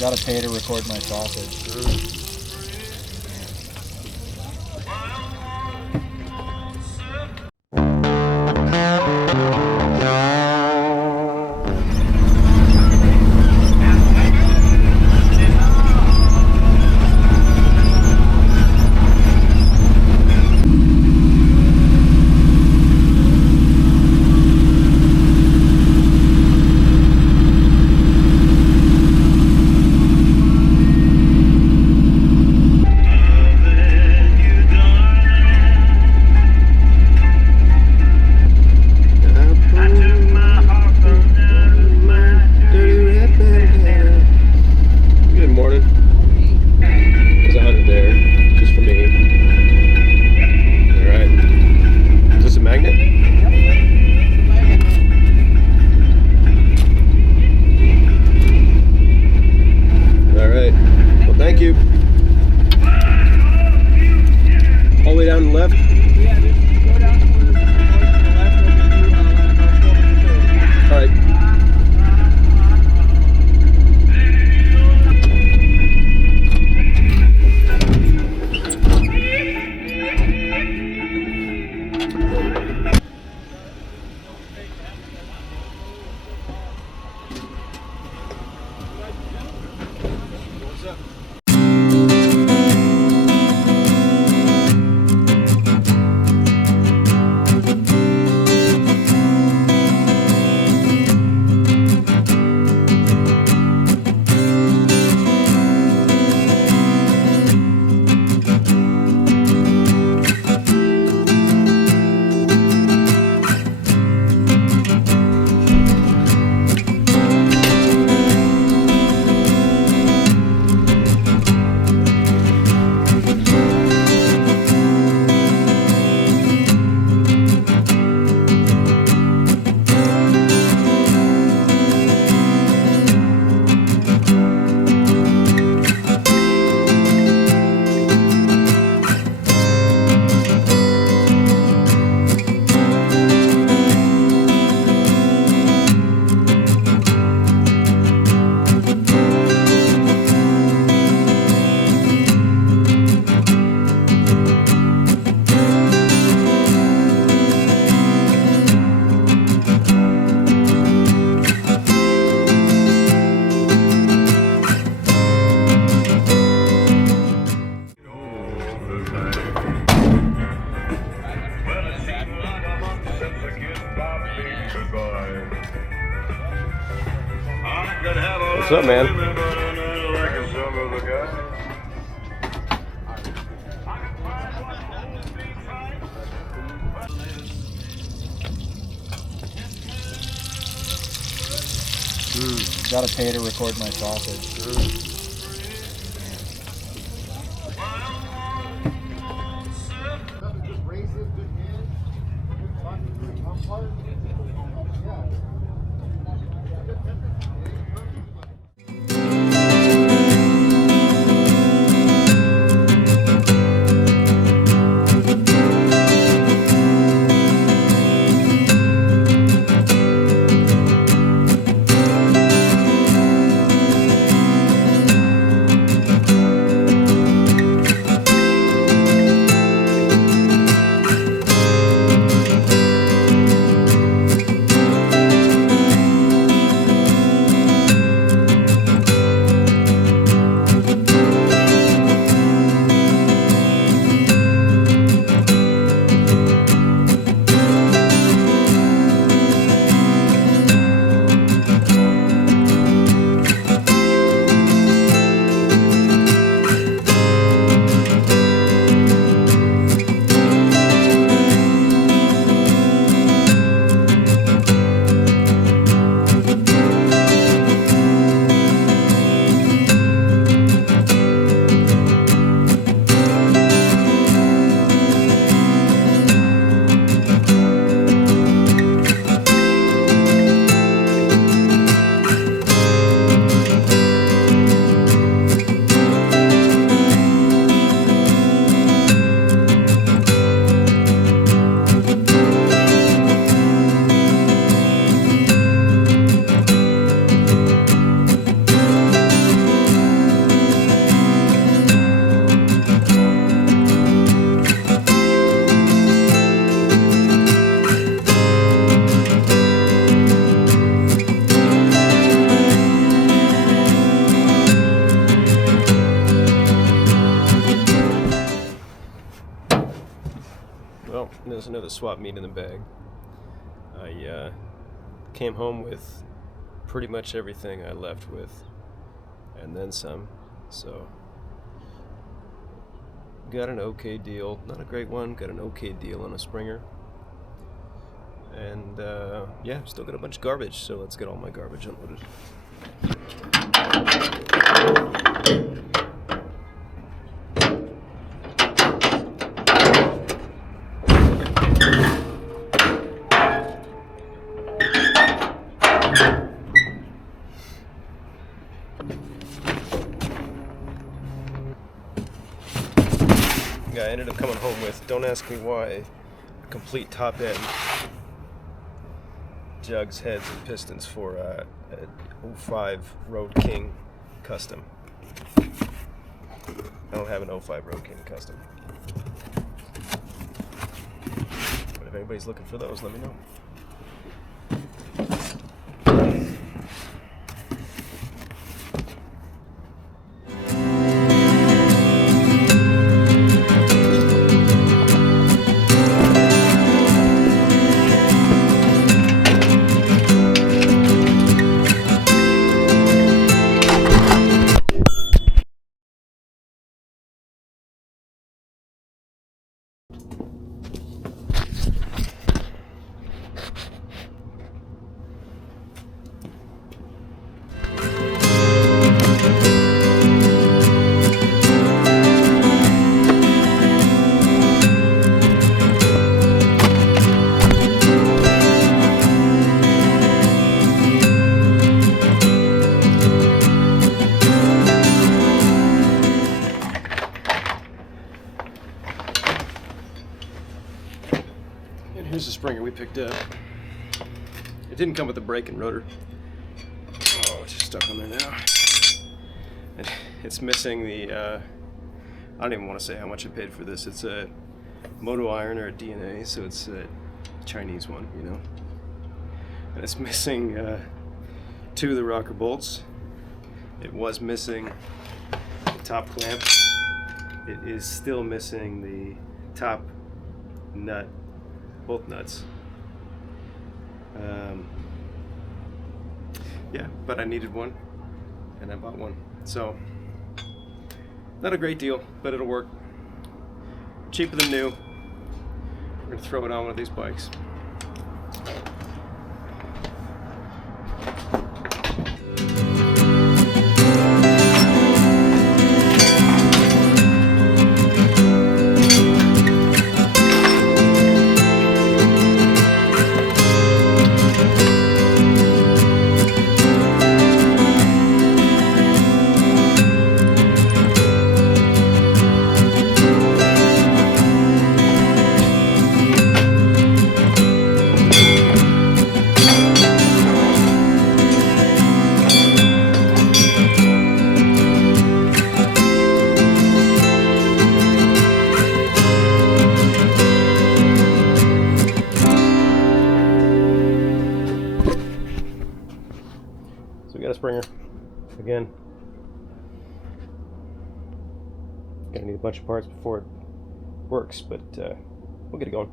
Gotta pay to record my sausage. What's up, man? Gotta pay to record my sausage. another swap meet in the bag. I came home with pretty much everything I left with, and then some. So got an okay deal, not a great one, got an okay deal on a Springer. And yeah, still got a bunch of garbage, so let's get all my garbage unloaded. I ended up coming home with, don't ask me why, a complete top end, jugs, heads, and pistons for a 05 Road King Custom. I don't have an 05 Road King Custom. But if anybody's looking for those, let me know. Here's the Springer we picked up. It didn't come with a brake and rotor. Oh, it's just stuck on there now. It's missing the, I don't even want to say how much I paid for this. It's a moto iron or a DNA, so it's a Chinese one, you know. And it's missing 2 of the rocker bolts. It was missing the top clamp. It is still missing the top nut. Both nuts. Yeah, but I needed one, and I bought one. So, not a great deal, but it'll work. Cheaper than new. We're gonna throw it on one of these bikes. So we got a Springer again. Gonna need a bunch of parts before it works, but we'll get it going.